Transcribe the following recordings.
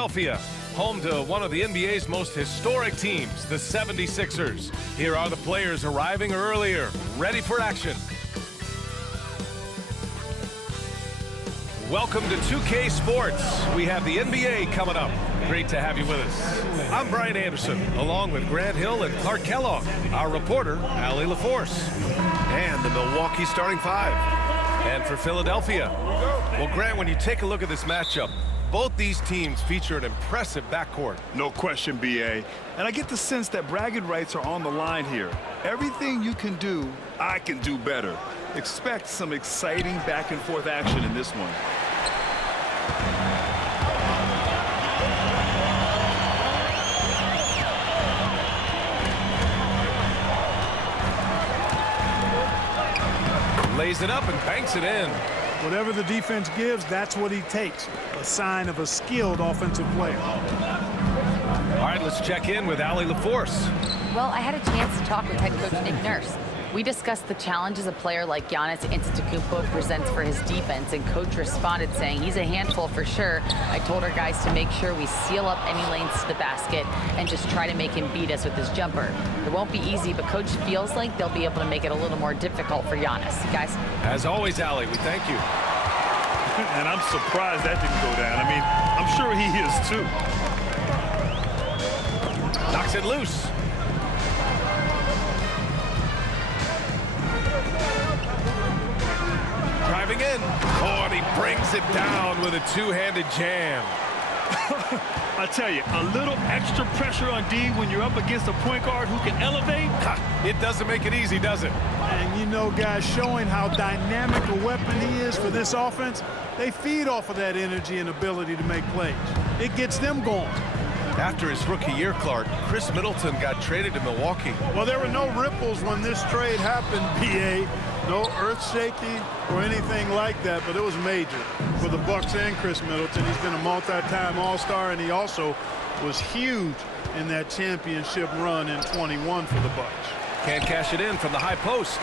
Philadelphia, home to one of the NBA's most historic teams, the 76ers. Here are the players arriving earlier, ready for action. Welcome to 2K Sports. We have the NBA coming up. Great to have you with us. I'm Brian Anderson, along with Grant Hill and Clark Kellogg, our reporter, Allie LaForce, and the Milwaukee starting five. And for Philadelphia, well, Grant, when you take a look at this matchup, both these teams feature an impressive backcourt. No question, B.A. And I get the sense that bragging rights are on the line here. Everything you can do, I can do better. Expect some exciting back-and-forth action in this one. Lays it up and banks it in. Whatever the defense gives, that's what he takes. A sign of a skilled offensive player. All right, let's check in with Allie LaForce. Well, I had a chance to talk with head coach Nick Nurse. We discussed the challenges a player like Giannis Antetokounmpo presents for his defense, and coach responded saying he's a handful for sure. I told our guys to make sure we seal up any lanes to the basket and just try to make him beat us with his jumper. It won't be easy, but coach feels like they'll be able to make it a little more difficult for Giannis. Guys? As always, Allie, we thank you. And I'm surprised that didn't go down. I mean, I'm sure he is too. Knocks it loose. Driving in. Oh, and he brings it down with a two-handed jam. I tell you, a little extra pressure on D when you're up against a point guard who can elevate. It doesn't make it easy, does it? And you know, guys, showing how dynamic a weapon he is for this offense, they feed off of that energy and ability to make plays. It gets them going. After his rookie year, Clark, Chris Middleton got traded to Milwaukee. Well, there were no ripples when this trade happened, B.A. No earth-shaking or anything like that, but it was major for the Bucks and Chris Middleton. He's been a multi-time All-Star, and he also was huge in that championship run in 21 for the Bucks. Can't cash it in from the high post.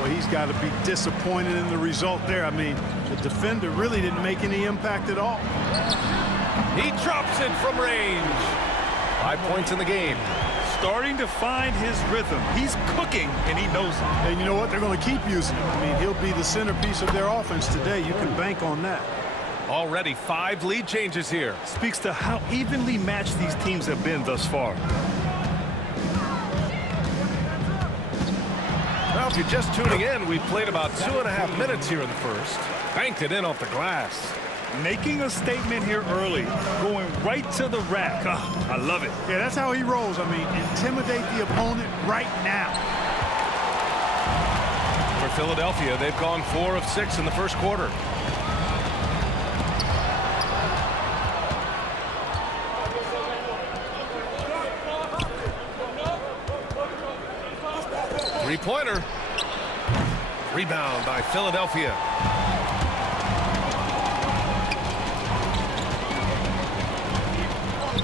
Boy, he's got to be disappointed in the result there. I mean, the defender really didn't make any impact at all. He drops it from range. 5 points in the game. Starting to find his rhythm. He's cooking, and he knows it. And you know what? They're going to keep using him. I mean, he'll be the centerpiece of their offense today. You can bank on that. Already 5 lead changes here. Speaks to how evenly matched these teams have been thus far. Well, if you're just tuning in, we've played about 2.5 minutes here in the first. Banked it in off the glass. Making a statement here early, going right to the rack. Oh, I love it. Yeah, that's how he rolls. I mean, intimidate the opponent right now. For Philadelphia, they've gone 4 of 6 in the first quarter. Three-pointer. Rebound by Philadelphia.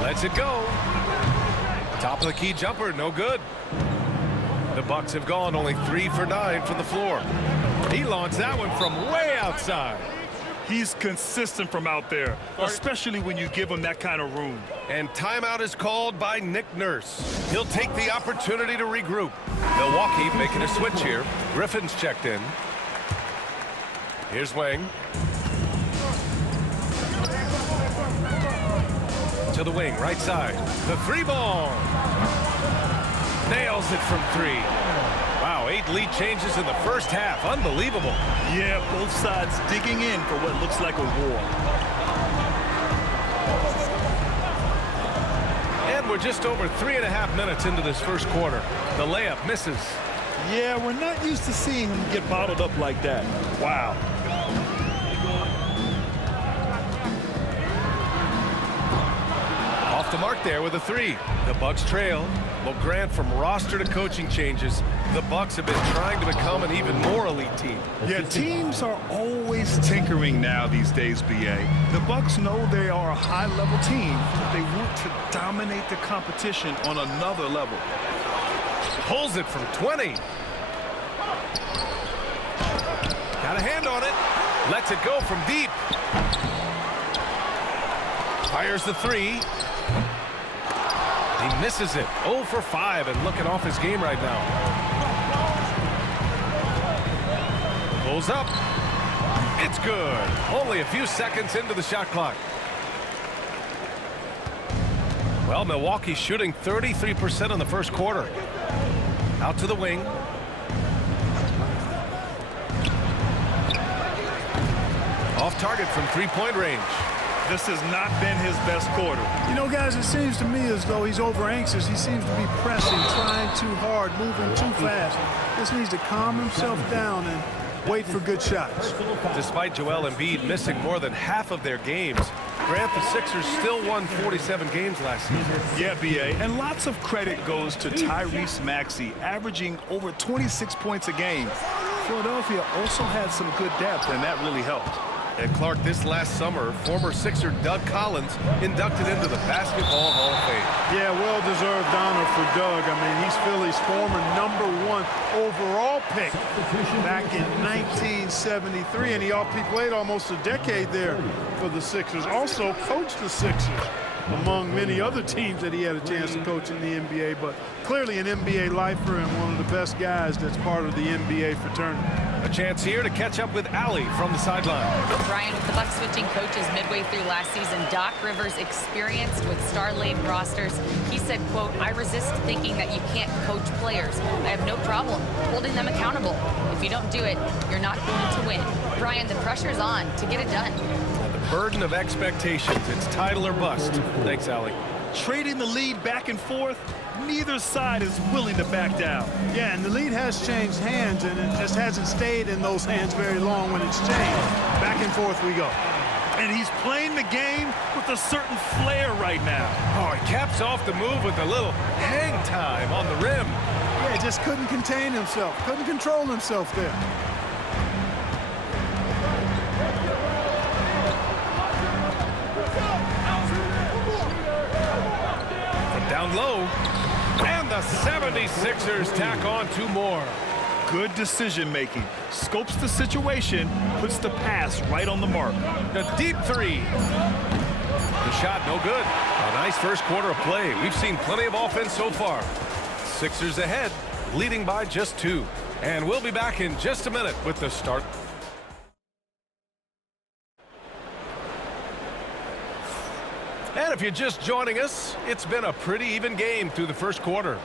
Lets it go. Top of the key jumper, no good. The Bucks have gone only 3 for 9 from the floor. He launched that one from way outside. He's consistent from out there, especially when you give him that kind of room. And timeout is called by Nick Nurse. He'll take the opportunity to regroup. Milwaukee making a switch here. Griffin's checked in. Here's Wang. To the wing, right side. The 3-ball. Nails it from 3. Wow, 8 lead changes in the first half. Unbelievable. Yeah, both sides digging in for what looks like a war. And we're just over 3.5 minutes into this first quarter. The layup misses. Yeah, we're not used to seeing him get bottled up like that. Wow. Off the mark there with a 3. The Bucks trail. Well, Grant, from roster to coaching changes, the Bucks have been trying to become an even more elite team. Yeah, teams are always tinkering now these days, B.A. The Bucks know they are a high-level team, but they want to dominate the competition on another level. Pulls it from 20. Got a hand on it. Lets it go from deep. Fires the three. He misses it. 0 for 5 and looking off his game right now. Pulls up. It's good. Only a few seconds into the shot clock. Well, Milwaukee's shooting 33% in the first quarter. Out to the wing. Off target from three-point range. This has not been his best quarter. You know, guys, it seems to me as though he's over anxious. He seems to be pressing, trying too hard, moving too fast. Just needs to calm himself down and wait for good shots. Despite Joel Embiid missing more than half of their games, Grant, the Sixers still won 47 games last season. Yeah, B.A. And lots of credit goes to Tyrese Maxey, averaging over 26 points a game. Philadelphia also had some good depth, and that really helped. And Clark, this last summer, former Sixer Doug Collins inducted into the Basketball Hall of Fame. Yeah, well-deserved honor for Doug. I mean, he's Philly's former #1 overall pick back in 1973, and he played almost a decade there for the Sixers. Also coached the Sixers, among many other teams that he had a chance to coach in the NBA, but clearly an NBA lifer and one of the best guys that's part of the NBA fraternity. A chance here to catch up with Allie from the sideline. Brian, with the Bucks switching coaches midway through last season, Doc Rivers experienced with star-laden rosters. He said, quote, "I resist thinking that you can't coach players. I have no problem holding them accountable. If you don't do it, you're not going to win." Brian, the pressure's on to get it done. The burden of expectations. It's title or bust. Thanks, Allie. Trading the lead back and forth, neither side is willing to back down. Yeah, and the lead has changed hands, and it just hasn't stayed in those hands very long when it's changed. Back and forth we go. And he's playing the game with a certain flair right now. Oh, he caps off the move with a little hang time on the rim. Yeah, just couldn't contain himself, couldn't control himself there. Down low, and the 76ers tack on 2 more. Good decision making. Scopes the situation, puts the pass right on the mark. A deep three. The shot no good. A nice first quarter of play. We've seen plenty of offense so far. Sixers ahead, leading by just 2. And we'll be back in just a minute with the start. And if you're just joining us, it's been a pretty even game through the first quarter.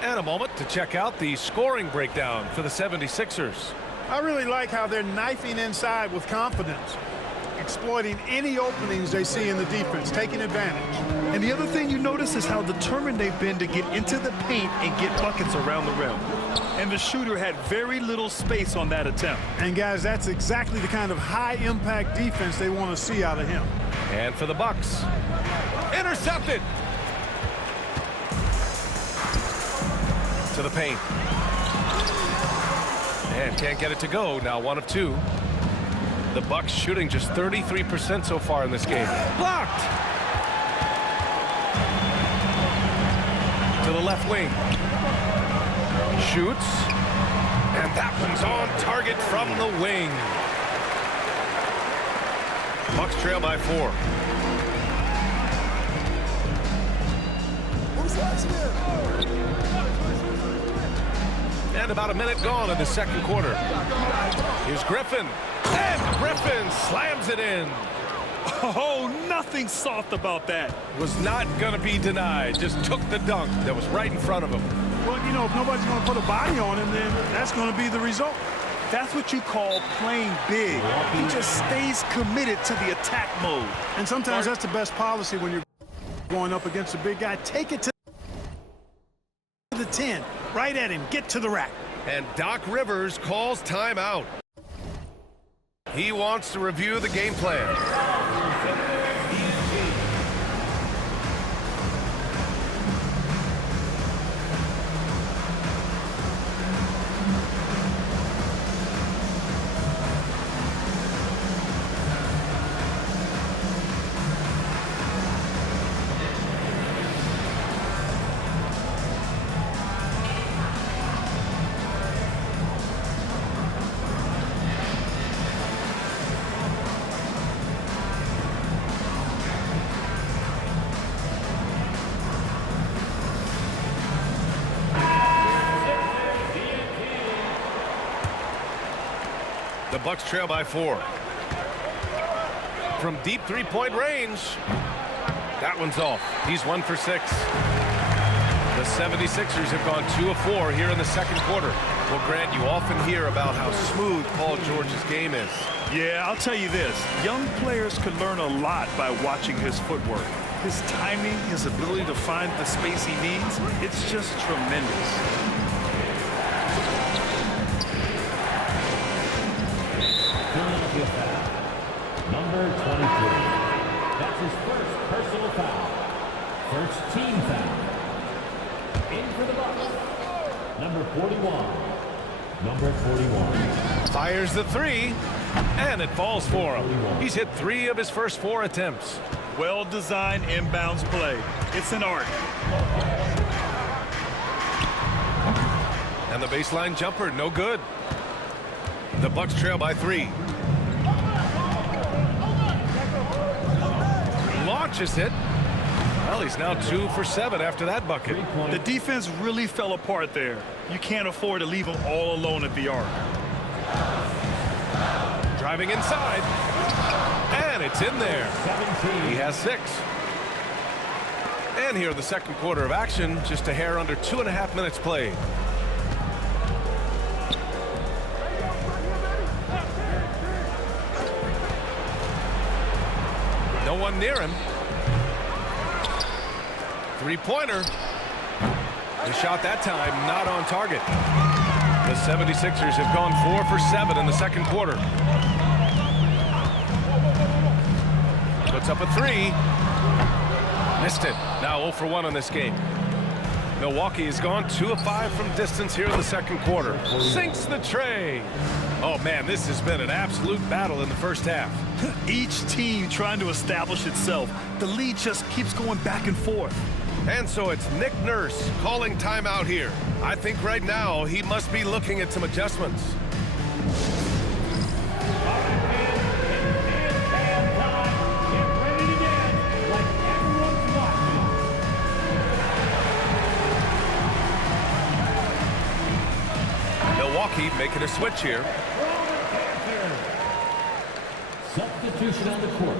And a moment to check out the scoring breakdown for the 76ers. I really like how they're knifing inside with confidence, exploiting any openings they see in the defense, taking advantage. And the other thing you notice is how determined they've been to get into the paint and get buckets around the rim. And the shooter had very little space on that attempt. And guys, that's exactly the kind of high-impact defense they want to see out of him. And for the Bucks, intercepted. To the paint. And can't get it to go. Now 1 of 2. The Bucks shooting just 33% so far in this game. Blocked. To the left wing. Shoots. And that one's on target from the wing. Bucks trail by 4. And about a minute gone in the second quarter. Here's Griffin. And Griffin slams it in. Oh, nothing soft about that. Was not going to be denied. Just took the dunk that was right in front of him. Well, you know, if nobody's going to put a body on him, then that's going to be the result. That's what you call playing big. He just stays committed to the attack mode. And sometimes that's the best policy when you're going up against a big guy. Take it to the 10. Right at him. Get to the rack. And Doc Rivers calls timeout. He wants to review the game plan. The Bucks trail by 4. From deep three-point range. That one's off. He's 1 for 6. The 76ers have gone 2 of 4 here in the second quarter. Well, Grant, you often hear about how smooth Paul George's game is. Yeah, I'll tell you this. Young players could learn a lot by watching his footwork. His timing, his ability to find the space he needs, it's just tremendous. Philadelphia foul. Number 23. That's his first personal foul. First team foul. In for the Bucks. Number 41. Number 41. Fires the 3, and it falls for him. He's hit 3 of his first 4 attempts. Well-designed inbounds play. It's an art. And the baseline jumper, no good. The Bucks trail by 3. Launches it. Well, he's now 2 for 7 after that bucket. The defense really fell apart there. You can't afford to leave him all alone at the arc. Driving inside. And it's in there. He has 6. And here in the second quarter of action, just a hair under 2.5 minutes played. No one near him. Three-pointer. The shot that time not on target. The 76ers have gone 4 for 7 in the second quarter. Puts up a 3. Missed it. Now 0 for 1 on this game. Milwaukee has gone 2 of 5 from distance here in the second quarter. Sinks the tray. Oh, man, this has been an absolute battle in the first half. Each team trying to establish itself. The lead just keeps going back and forth. And so it's Nick Nurse calling timeout here. I think right now he must be looking at some adjustments. Milwaukee making a switch here. Substitution on the court.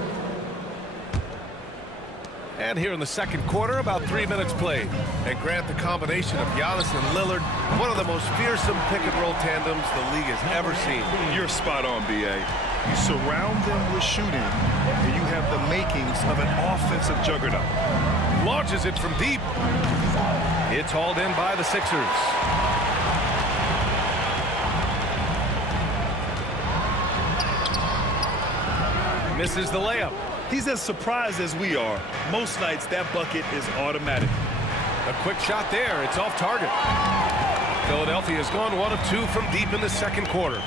And here in the second quarter, about 3 minutes played. And Grant, the combination of Giannis and Lillard, one of the most fearsome pick-and-roll tandems the league has ever seen. You're spot on, B.A. You surround them with shooting, and you have the makings of an offensive juggernaut. Launches it from deep. It's hauled in by the Sixers. Misses the layup. He's as surprised as we are. Most nights, that bucket is automatic. A quick shot there. It's off target. Philadelphia has gone 1 of 2 from deep in the second quarter.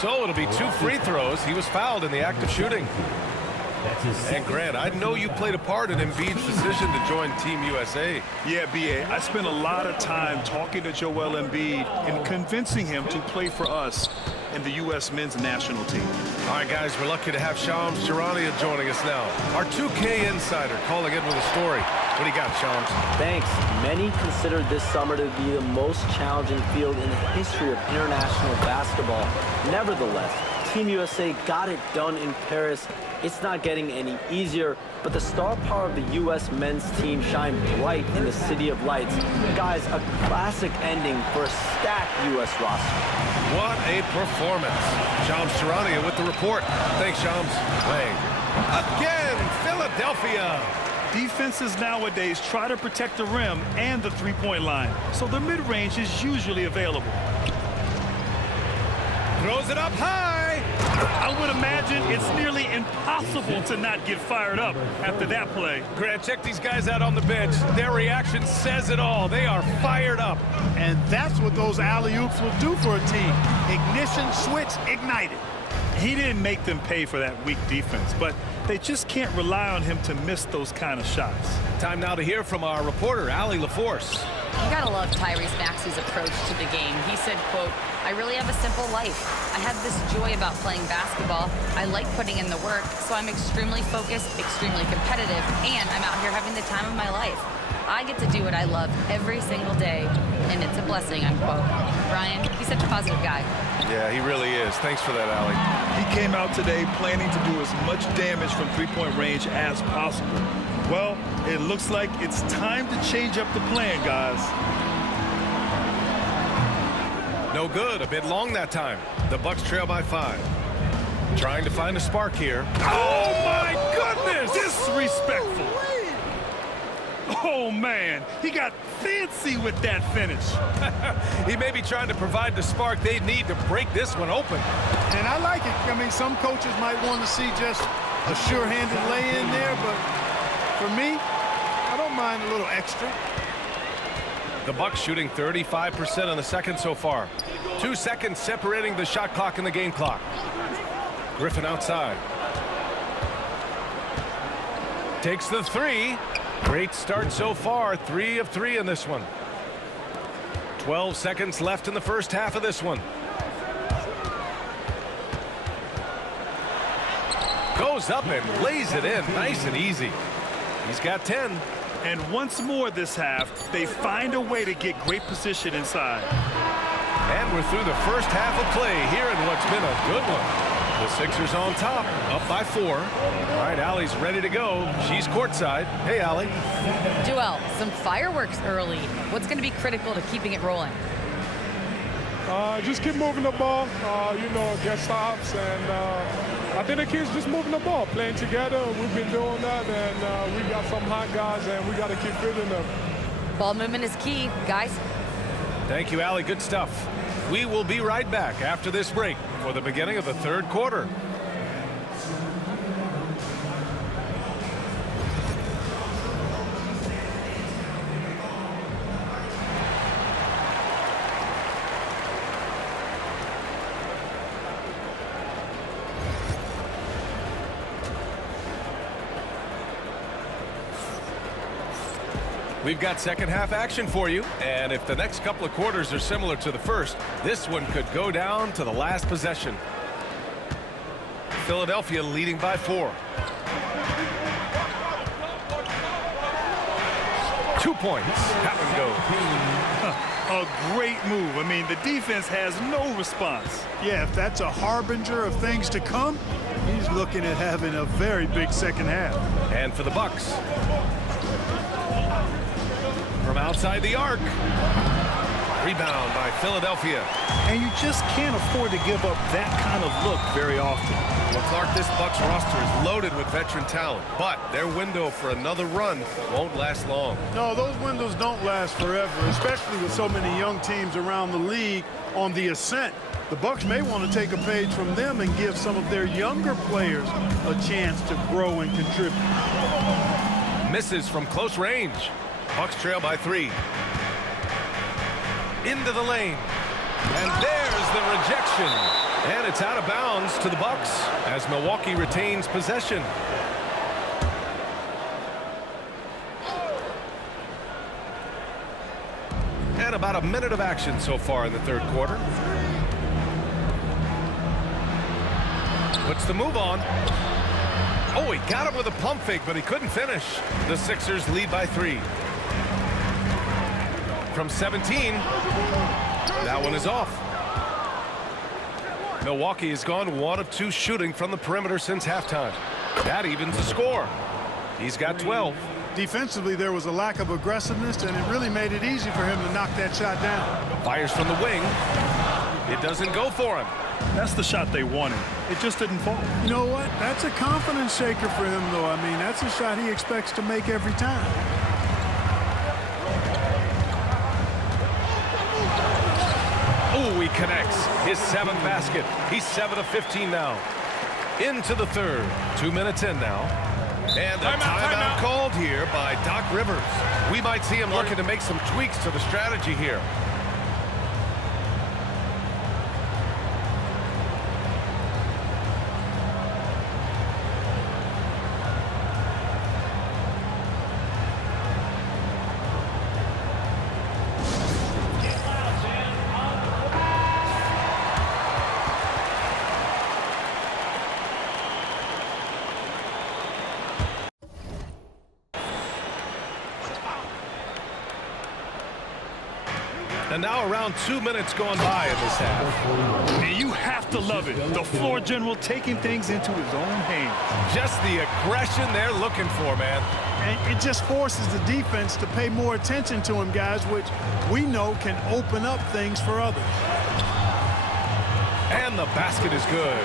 So it'll be 2 free throws. He was fouled in the act of shooting. And Grant, I know you played a part in Embiid's decision to join Team USA. Yeah, B.A., I spent a lot of time talking to Joel Embiid and convincing him to play for us in the U.S. men's national team. All right, guys, we're lucky to have Shams Charania joining us now. Our 2K insider calling in with a story. What do you got, Shams? Thanks. Many consider this summer to be the most challenging field in the history of international basketball. Nevertheless, Team USA got it done in Paris. It's not getting any easier, but the star power of the U.S. men's team shined bright in the City of Lights. Guys, a classic ending for a stacked U.S. roster. What a performance. Shams Charania with the report. Thanks, Shams. Again, Philadelphia. Defenses nowadays try to protect the rim and the three-point line, so the mid-range is usually available. Throws it up high. I would imagine it's nearly impossible to not get fired up after that play. Grant, check these guys out on the bench. Their reaction says it all. They are fired up. And that's what those alley-oops will do for a team. Ignition, switch, ignited. He didn't make them pay for that weak defense, but they just can't rely on him to miss those kind of shots. Time now to hear from our reporter, Allie LaForce. You gotta love Tyrese Maxey's approach to the game. He said, quote, "I really have a simple life. I have this joy about playing basketball. I like putting in the work, so I'm extremely focused, extremely competitive, and I'm out here having the time of my life." I get to do what I love every single day, and it's a blessing, unquote. Brian, he's such a positive guy. Yeah, he really is. Thanks for that, Allie. He came out today planning to do as much damage from three-point range as possible. Well, it looks like it's time to change up the plan, guys. No good. A bit long that time. The Bucks trail by 5. Trying to find a spark here. Oh, my goodness! Disrespectful. Oh, man. He got fancy with that finish. He may be trying to provide the spark they need to break this one open. And I like it. I mean, some coaches might want to see just a sure-handed lay-in there, but for me, I don't mind a little extra. The Bucks shooting 35% on the second so far. 2 seconds separating the shot clock and the game clock. Griffin outside. Takes the 3. Great start so far. 3 of 3 in this one. 12 seconds left in the first half of this one. Goes up and lays it in. Nice and easy. He's got 10. And once more this half, they find a way to get great position inside. And we're through the first half of play here in what's been a good one. The Sixers on top, up by 4. All right, Allie's ready to go. She's courtside. Hey, Allie. Joel, some fireworks early. What's going to be critical to keeping it rolling? Just keep moving the ball, get stops, and I think the kids just moving the ball, playing together. We've been doing that, and we got some hot guys, and we got to keep fitting them. Ball movement is key, guys. Thank you, Allie. Good stuff. We will be right back after this break for the beginning of the third quarter. We've got second half action for you, and if the next couple of quarters are similar to the first, this one could go down to the last possession. Philadelphia leading by 4. 2 points. That one goes. A great move. I mean, the defense has no response. Yeah, if that's a harbinger of things to come, he's looking at having a very big second half. And for the Bucks. From outside the arc. Rebound by Philadelphia. And you just can't afford to give up that kind of look very often. Well, Clark, this Bucks roster is loaded with veteran talent, but their window for another run won't last long. No, those windows don't last forever, especially with so many young teams around the league on the ascent. The Bucks may want to take a page from them and give some of their younger players a chance to grow and contribute. Misses from close range. Bucks trail by 3. Into the lane. And there's the rejection. And it's out of bounds to the Bucks as Milwaukee retains possession. And about a minute of action so far in the third quarter. Puts the move on. Oh, he got him with a pump fake, but he couldn't finish. The Sixers lead by 3. From 17, that one is off. Milwaukee has gone 1 of 2 shooting from the perimeter since halftime. That evens the score. He's got 12. Defensively, there was a lack of aggressiveness, and it really made it easy for him to knock that shot down. Fires from the wing. It doesn't go for him. That's the shot they wanted. It just didn't fall. You know what? That's a confidence shaker for him, though. I mean, that's a shot he expects to make every time. Oh, he connects. His 7th basket. He's 7 of 15 now. Into the third. 2 minutes in now. And the timeout called here by Doc Rivers. We might see him looking to make some tweaks to the strategy here. And now around 2 minutes gone by in this half. And you have to love it. The floor general taking things into his own hands. Just the aggression they're looking for, man. And it just forces the defense to pay more attention to him, guys, which we know can open up things for others. And the basket is good.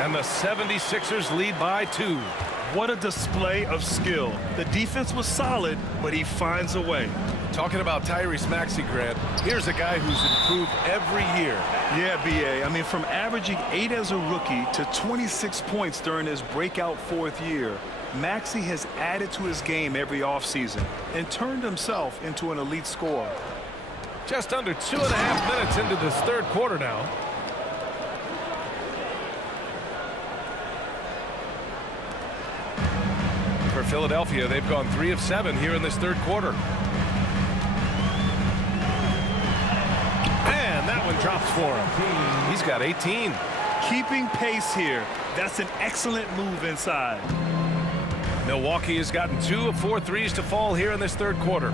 And the 76ers lead by 2. What a display of skill. The defense was solid, but he finds a way. Talking about Tyrese Maxey, Grant, here's a guy who's improved every year. Yeah, B.A. I mean, from averaging 8 as a rookie to 26 points during his breakout 4th year, Maxey has added to his game every offseason and turned himself into an elite scorer. Just under 2.5 minutes into this third quarter now. For Philadelphia, they've gone 3 of 7 here in this third quarter. And that one drops for him. He's got 18. Keeping pace here. That's an excellent move inside. Milwaukee has gotten 2 of 4 threes to fall here in this third quarter.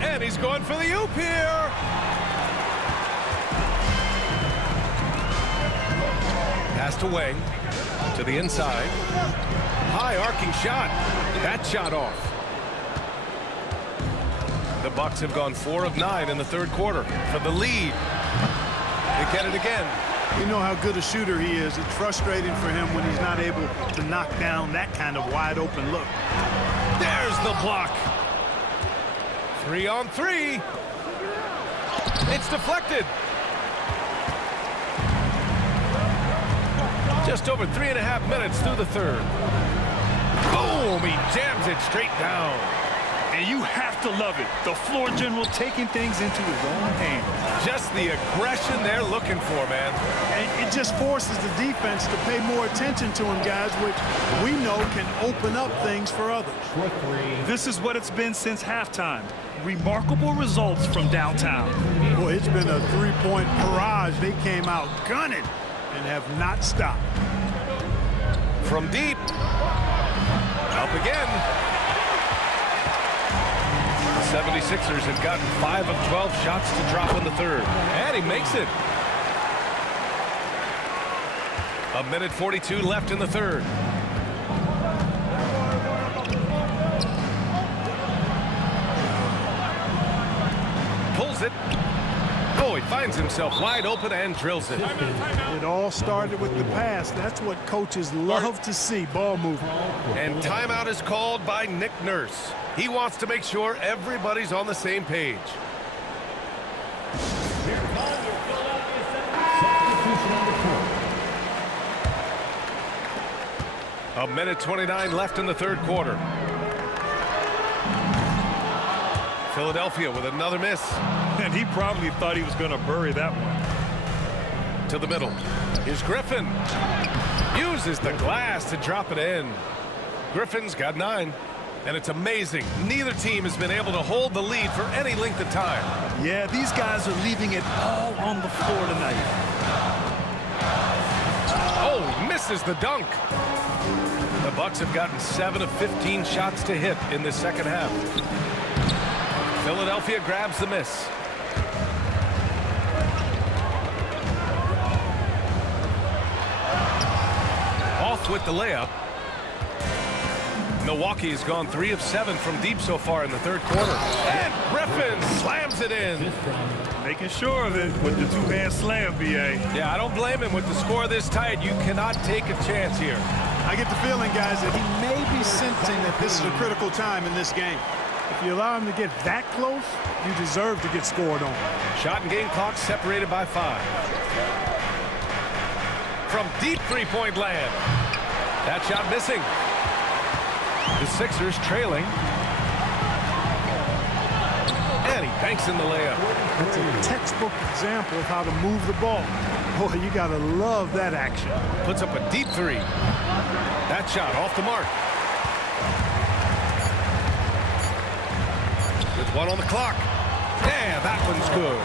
And he's going for the oop here. Pass to Wang, to the inside. High arcing shot. That shot off. The Bucks have gone 4 of 9 in the third quarter for the lead. They get it again. You know how good a shooter he is. It's frustrating for him when he's not able to knock down that kind of wide open look. There's the block. 3 on 3. It's deflected. Just over 3.5 minutes through the third. Boom! He jams it straight down. And you have to love it. The floor general taking things into his own hands. Just the aggression they're looking for, man. And it just forces the defense to pay more attention to him, guys, which we know can open up things for others. This is what it's been since halftime. Remarkable results from downtown. Boy, it's been a three-point barrage. They came out gunning and have not stopped. From deep. Up again. The 76ers have gotten 5 of 12 shots to drop in the third. And he makes it. 1:42 left in the third. Pulls it. Oh, he finds himself wide open and drills it. It all started with the pass. That's what coaches love to see, ball movement. And timeout is called by Nick Nurse. He wants to make sure everybody's on the same page. A minute 29 left in the third quarter. Philadelphia with another miss. And he probably thought he was going to bury that one. To the middle. Here's Griffin. Uses the glass to drop it in. Griffin's got 9. And it's amazing. Neither team has been able to hold the lead for any length of time. Yeah, these guys are leaving it all on the floor tonight. Oh, misses the dunk. The Bucks have gotten 7 of 15 shots to hit in the second half. Philadelphia grabs the miss. Off with the layup. Milwaukee has gone 3 of 7 from deep so far in the third quarter. And Griffin slams it in. Making sure of it with the two-hand slam, B.A. Yeah, I don't blame him. With the score this tight, you cannot take a chance here. I get the feeling, guys, that he may be sensing that this is a critical time in this game. If you allow him to get that close, you deserve to get scored on. Shot and game clock separated by 5. From deep three-point land. That shot missing. The Sixers trailing. And he banks in the layup. It's a textbook example of how to move the ball. Boy, you got to love that action. Puts up a deep 3. That shot off the mark. With 1 on the clock. Yeah, that one's good.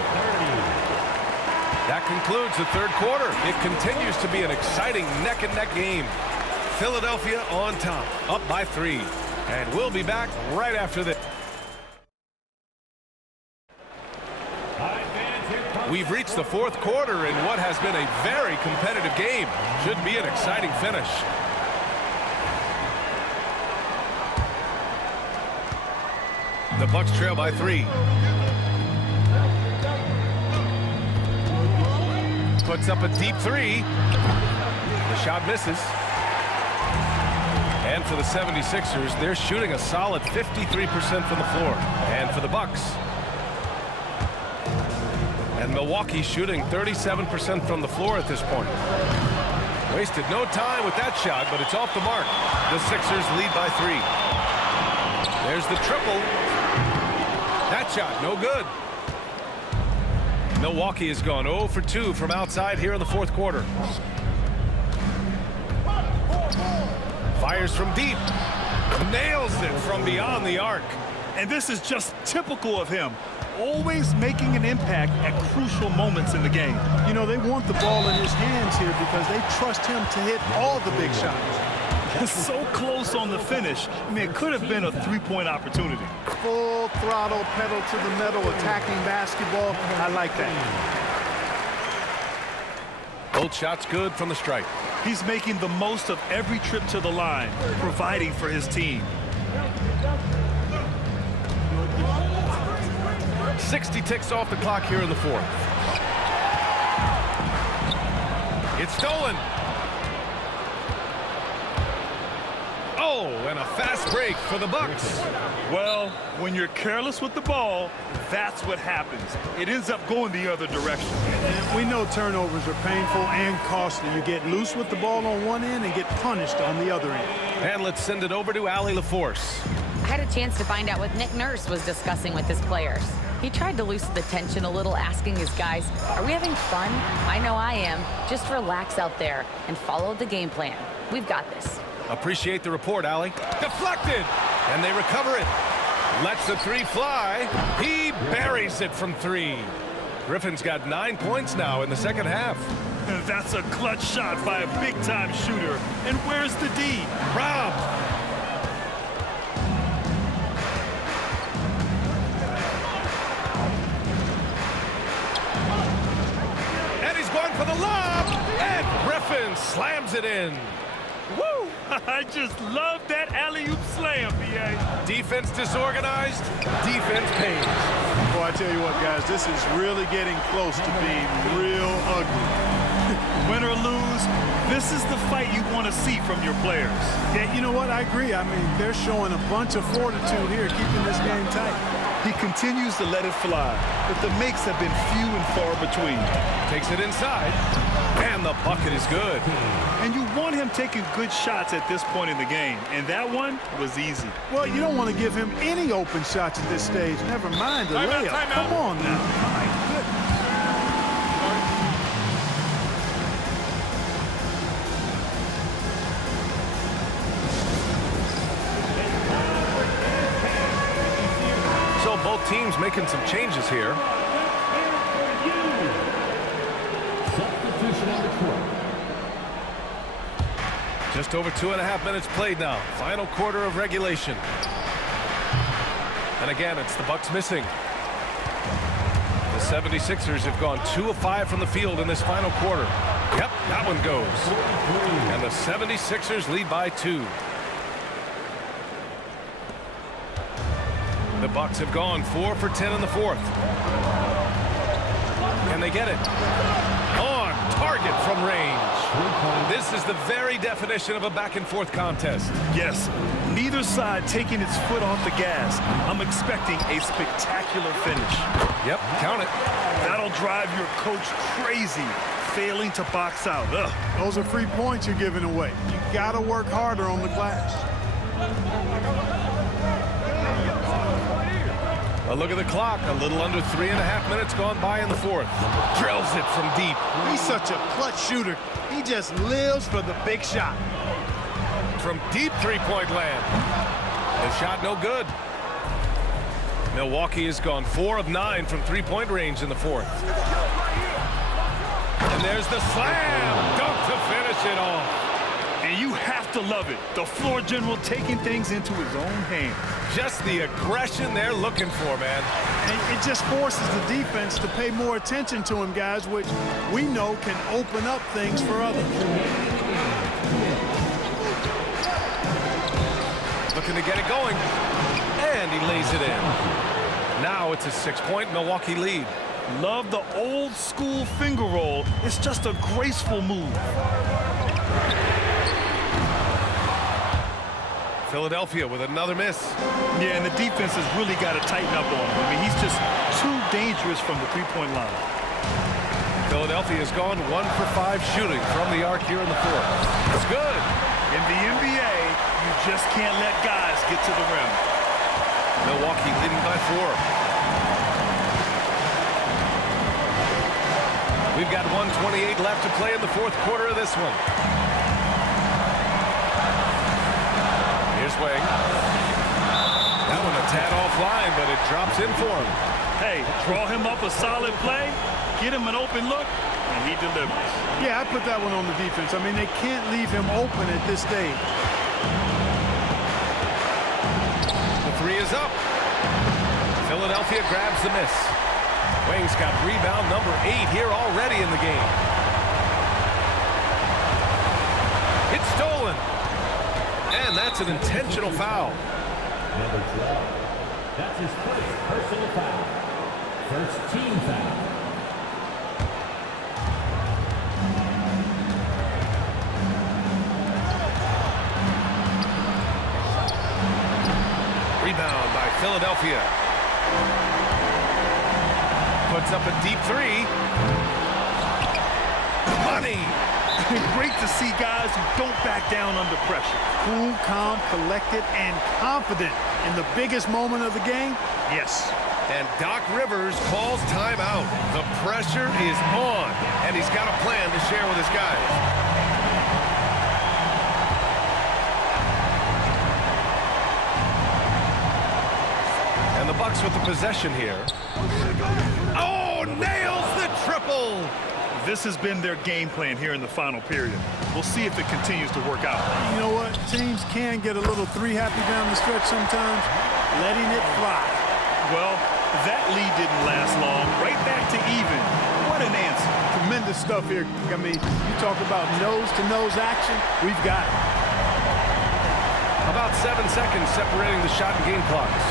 That concludes the third quarter. It continues to be an exciting neck-and-neck game. Philadelphia on top, up by 3. And we'll be back right after this. We've reached the fourth quarter in what has been a very competitive game. Should be an exciting finish. The Bucks trail by 3. Puts up a deep 3. The shot misses. And for the 76ers, they're shooting a solid 53% from the floor. And for the Bucks, and Milwaukee's shooting 37% from the floor at this point. Wasted no time with that shot, but it's off the mark. The Sixers lead by 3. There's the triple. That shot, no good. Milwaukee has gone 0 for 2 from outside here in the fourth quarter. Fires from deep. Nails it from beyond the arc. And this is just typical of him. Always making an impact at crucial moments in the game. You know, they want the ball in his hands here because they trust him to hit all the big shots. So close on the finish. I mean, it could have been a three-point opportunity. Full throttle, pedal to the metal, attacking basketball. I like that. Both shots good from the stripe. He's making the most of every trip to the line, providing for his team. 60 ticks off the clock here in the fourth. It's stolen. Oh, and a fast break for the Bucks. Well, when you're careless with the ball, that's what happens. It ends up going the other direction. And we know turnovers are painful and costly. You get loose with the ball on one end and get punished on the other end. And let's send it over to Allie LaForce. I had a chance to find out what Nick Nurse was discussing with his players. He tried to loosen the tension a little, asking his guys, are we having fun? I know I am. Just relax out there and follow the game plan. We've got this. Appreciate the report, Allie. Deflected, and they recover it. Lets the 3 fly. He buries it from 3. Griffin's got 9 points now in the second half. That's a clutch shot by a big-time shooter. And where's the D? Robbed. And he's going for the lob. And Griffin slams it in. Woo! I just love that alley-oop slam, B.A. Defense disorganized. Defense pays. Boy, I tell you what, guys, this is really getting close to being real ugly. Win or lose, this is the fight you want to see from your players. Yeah, you know what? I agree. I mean, they're showing a bunch of fortitude here, keeping this game tight. He continues to let it fly, but the makes have been few and far between. Takes it inside, and the bucket is good. And you want him taking good shots at this point in the game, and that one was easy. Well, you don't want to give him any open shots at this stage. Never mind the layup. Come on now. My goodness. So both teams making some changes here. Substitution on the court. Just over 2.5 minutes played now. Final quarter of regulation. And again, it's the Bucks missing. The 76ers have gone 2 of 5 from the field in this final quarter. Yep, that one goes. And the 76ers lead by 2. The Bucks have gone 4 for 10 in the fourth. Can they get it? On target from range. This is the very definition of a back-and-forth contest. Yes, neither side taking its foot off the gas. I'm expecting a spectacular finish. Yep, count it. That'll drive your coach crazy, failing to box out. Ugh. Those are free points you're giving away. You got to work harder on the glass. A look at the clock. A little under 3.5 minutes gone by in the fourth. Drills it from deep. He's such a clutch shooter. He just lives for the big shot. From deep three-point land. The shot no good. Milwaukee has gone 4 of 9 from three-point range in the fourth. And there's the slam. Dunk to finish it off. And you have to love it. The floor general taking things into his own hands. Just the aggression they're looking for, man. And it just forces the defense to pay more attention to him, guys, which we know can open up things for others. Looking to get it going. And he lays it in. Now it's a 6-point Milwaukee lead. Love the old school finger roll. It's just a graceful move. Philadelphia with another miss. Yeah, and the defense has really got to tighten up on him. I mean, he's just too dangerous from the three-point line. Philadelphia has gone 1 for 5 shooting from the arc here in the fourth. It's good. In the NBA, you just can't let guys get to the rim. Milwaukee leading by 4. We've got 1:28 left to play in the fourth quarter of this one. Here's Wang. That one a tad offline, but it drops in for him. Hey, draw him up a solid play, get him an open look, and he delivers. Yeah, I put that one on the defense. I mean, they can't leave him open at this stage. The 3 is up. Philadelphia grabs the miss. Wang's got rebound number 8 here already in the game. It's stolen. And that's an intentional foul. Number 12. That's his first personal foul. First team foul. Rebound by Philadelphia. Puts up a deep 3. Money. Great to see guys who don't back down under pressure. Cool, calm, collected, and confident in the biggest moment of the game. Yes. And Doc Rivers calls timeout. The pressure is on, and he's got a plan to share with his guys. And the Bucks with the possession here. Oh, nails the triple. This has been their game plan here in the final period. We'll see if it continues to work out. You know what? Teams can get a little 3-happy down the stretch sometimes, letting it fly. Well, that lead didn't last long. Right back to even. What an answer. Tremendous stuff here. I mean, you talk about nose-to-nose action, we've got it. About 7 seconds separating the shot and game clocks.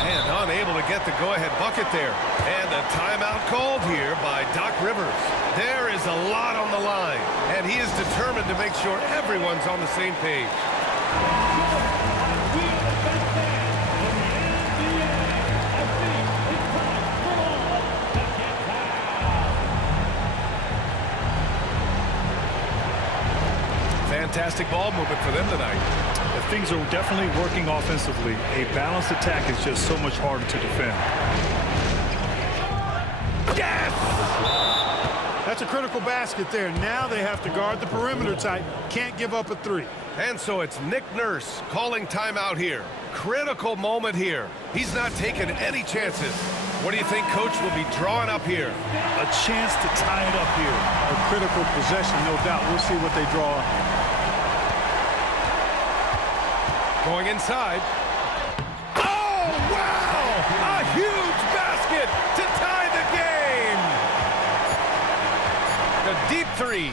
And unable to get the go-ahead bucket there. And a timeout called here by Doc Rivers. There is a lot on the line, and he is determined to make sure everyone's on the same page. Fantastic ball movement for them tonight. Things are definitely working offensively. A balanced attack is just so much harder to defend. Yes! That's a critical basket there. Now they have to guard the perimeter tight. Can't give up a 3. And so it's Nick Nurse calling timeout here. Critical moment here. He's not taking any chances. What do you think Coach will be drawing up here? A chance to tie it up here. A critical possession, no doubt. We'll see what they draw up. Going inside. Oh, wow! A huge basket to tie the game! The deep 3.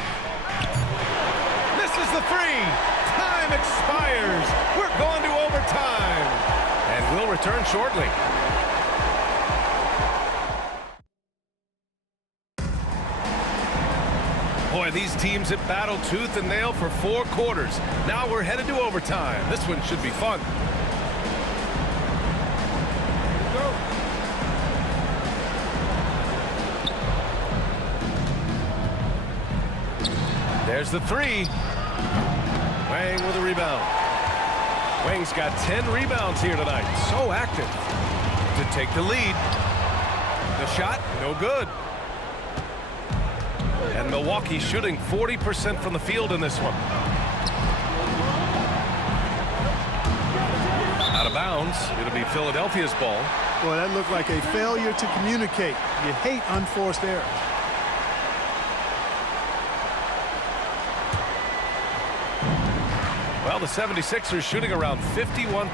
Misses the 3. Time expires. We're going to overtime. And we'll return shortly. Boy, these teams have battled tooth and nail for 4 quarters. Now we're headed to overtime. This one should be fun. There's the 3. Wang with a rebound. Wang's got 10 rebounds here tonight. So active to take the lead. The shot, no good. And Milwaukee shooting 40% from the field in this one. Out of bounds. It'll be Philadelphia's ball. Boy, that looked like a failure to communicate. You hate unforced errors. Well, the 76ers shooting around 51%.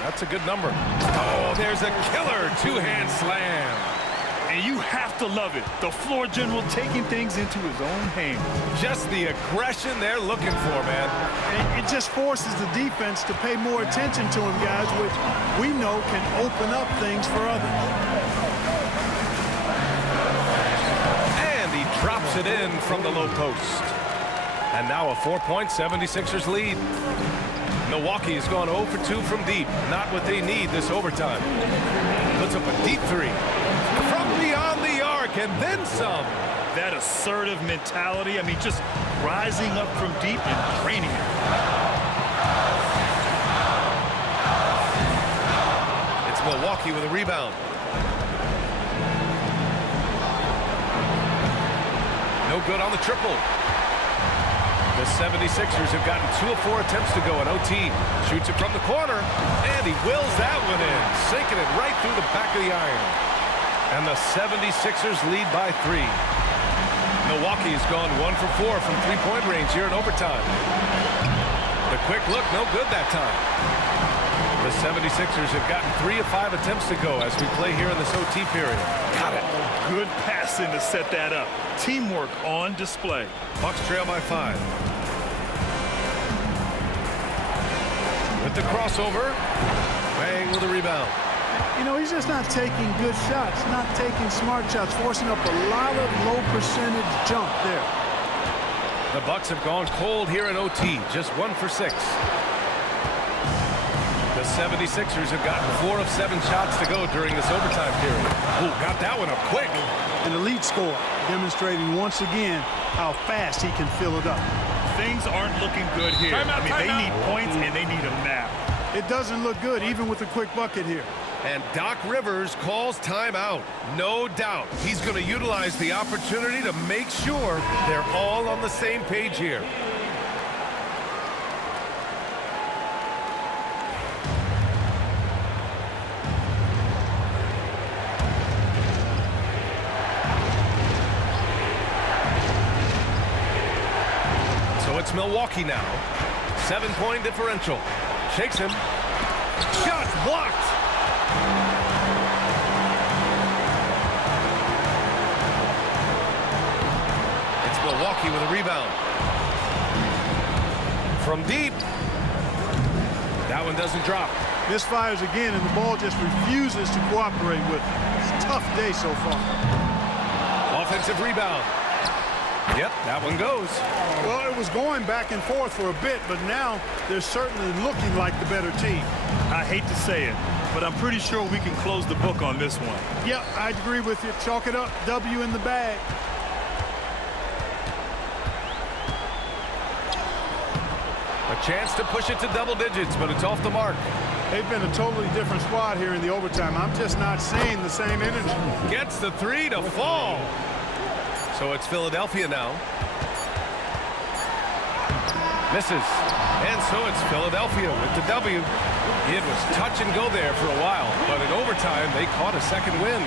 That's a good number. Oh, there's a killer two-hand slam. And you have to love it. The floor general taking things into his own hands. Just the aggression they're looking for, man. And it just forces the defense to pay more attention to him, guys, which we know can open up things for others. And he drops it in from the low post. And now a 4-point 76ers lead. Milwaukee has gone 0 for 2 from deep. Not what they need this overtime. Puts up a deep three. From beyond the arc and then some. That assertive mentality, I mean, just rising up from deep and draining it. It's Milwaukee with a rebound. No good on the triple. The 76ers have gotten 2 of 4 attempts to go at OT. Shoots it from the corner, and he wills that one in, sinking it right through the back of the iron. And the 76ers lead by 3. Milwaukee has gone 1 for 4 from three-point range here in overtime. The quick look, no good that time. The 76ers have gotten 3 of 5 attempts to go as we play here in this OT period. Got it. Good passing to set that up. Teamwork on display. Bucks trail by 5. With the crossover, Wang with a rebound. You know, he's just not taking good shots, not taking smart shots, forcing up a lot of low percentage jump there. The Bucks have gone cold here in OT, just 1 for 6. The 76ers have gotten 4 of 7 shots to go during this overtime period. Ooh, got that one up quick. An elite score, demonstrating once again how fast he can fill it up. Things aren't looking good here. They need points and they need them now. It doesn't look good, even with a quick bucket here. And Doc Rivers calls timeout. No doubt he's going to utilize the opportunity to make sure they're all on the same page here. So it's Milwaukee now. 7-point differential. Shakes him. Shots blocked. It's Milwaukee with a rebound. From deep. That one doesn't drop. Misfires again, and the ball just refuses to cooperate with him. It's a tough day so far. Offensive rebound. Yep, that one goes. Well, it was going back and forth for a bit, but now they're certainly looking like the better team. I hate to say it, but I'm pretty sure we can close the book on this one. Yep, I agree with you. Chalk it up. W in the bag. A chance to push it to double digits, but it's off the mark. They've been a totally different squad here in the overtime. I'm just not seeing the same energy. Gets the 3 to fall. So it's Philadelphia now. Misses. And so it's Philadelphia with the W. It was touch and go there for a while, but in overtime, they caught a second win.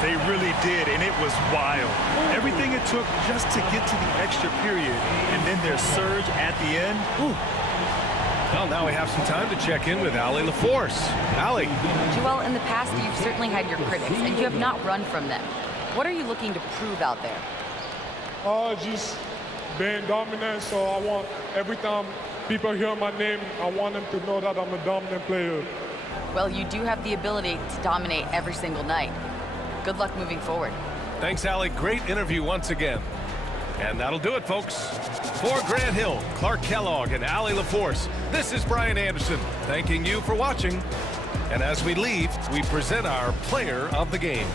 They really did, and it was wild. Everything it took just to get to the extra period, and then their surge at the end. Ooh. Well, now we have some time to check in with Allie LaForce. Allie. Joel, in the past, you've certainly had your critics, and you have not run from them. What are you looking to prove out there? Just being dominant, so I want every time people hear my name, I want them to know that I'm a dominant player. Well, you do have the ability to dominate every single night. Good luck moving forward. Thanks, Allie. Great interview once again. And that'll do it, folks. For Grant Hill, Clark Kellogg, and Allie LaForce, this is Brian Anderson, thanking you for watching. And as we leave, we present our player of the game.